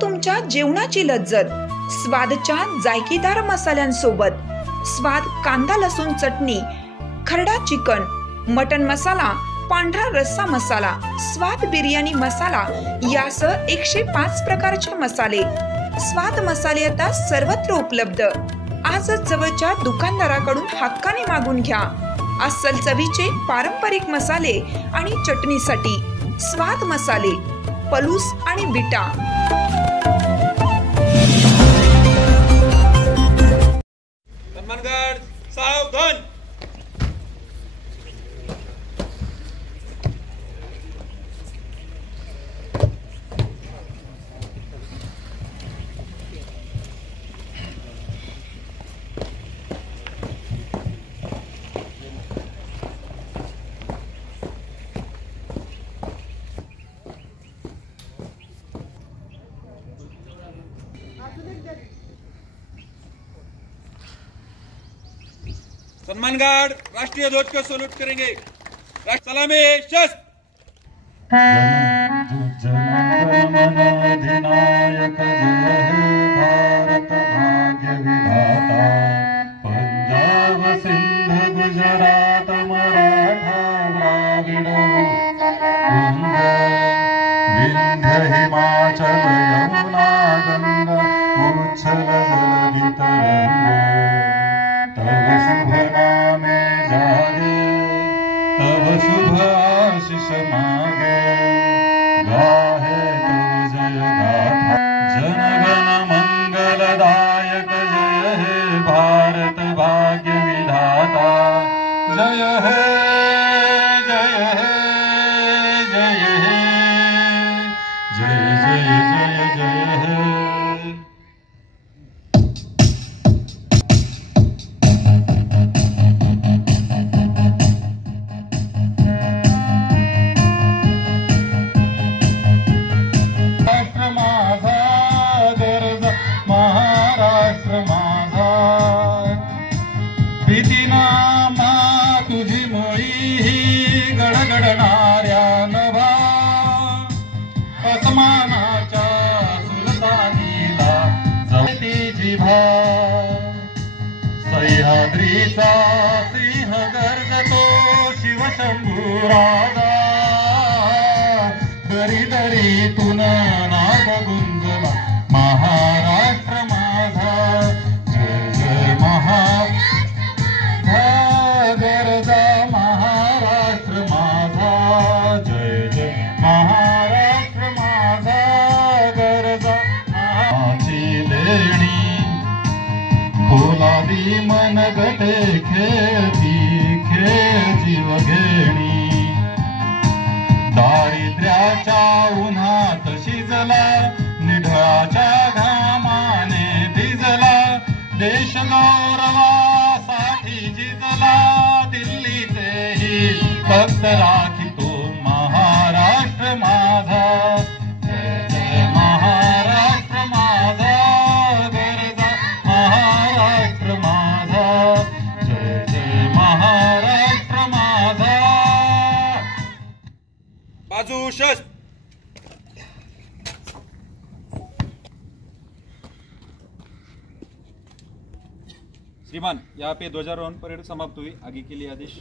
तुमच्या जेवणाची लज्जत स्वादच्या जायकेदार मसाल्यांसोबत। स्वाद कांदा लसूण चटणी, खरडा चिकन, मटन मसाला, पांढरा रस्सा मसाला, स्वाद बिर्याणी मसाला यासह 105 प्रकारचे मसाले। स्वाद मसाले आता सर्वत्र उपलब्ध। आजच जवळच्या दुकानदाराकडून हक्काने मागून घ्या। अस्सल चवीचे पारंपरिक मसाले आणि चटणीसाठी स्वाद मसाले, पलूस आणि बिटा। सन्मानगड सावधान। सम्मानगढ़ राष्ट्रीय ध्वज को सैल्यूट करेंगे। सलामी शस्त्र। जनगणमनाधिनायक जय हे भारत भाग्य विधाता। पंजाब सिंध गुजरात मराठा द्राविड विंध्य हिमाचल यमुना गंगा उच्छल जलधि तरंग। तव शुभ नामे जागे, तव शुभ आशीष मागे, गाहे तव जय गाथा। जनगण मंगलदायक जय हे भारत भाग्य विधाता। जय हे जय हे जय हे जय जय जय जय हे। सह्याद्रीचा सिंह गर्जतो शिवशंभू राजा। दरी दरीतून नाद गुंजला महाराष्ट्र माझा। जय जय महाराष्ट्र गरजा महाराष्ट्र माझा। जय जय महाराष्ट्र माझा गरजा। माझी लेणी फुलादी मनगटे खेळती खेळती वघेणी। दारिद्र्याच्या उन्हात शिजला निढळाच्या घामाने भिजला। देश गौरवासाठी झिजला दिल्लीतेही फक्त राखितो महाराष्ट्र माझा। जय जय महाराष्ट्र माझा गरजा महाराष्ट्र माझा। जय जय महाराष्ट्र माझा। बाजू शस्त्र। श्रीमान, यहाँ पे ध्वजारोहण परेड समाप्त हुई। आगे के लिए आदेश।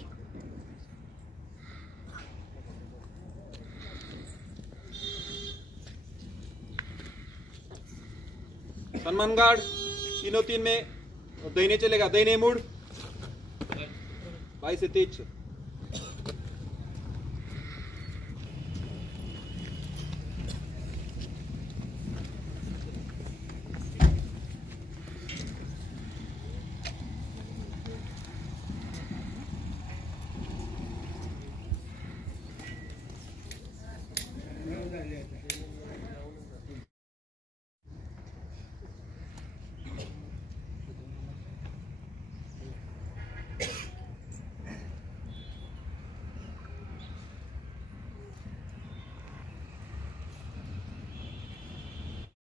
सम्मानगढ़ 303 में दहीने चलेगा। दहीने मुड़ 22 से 23।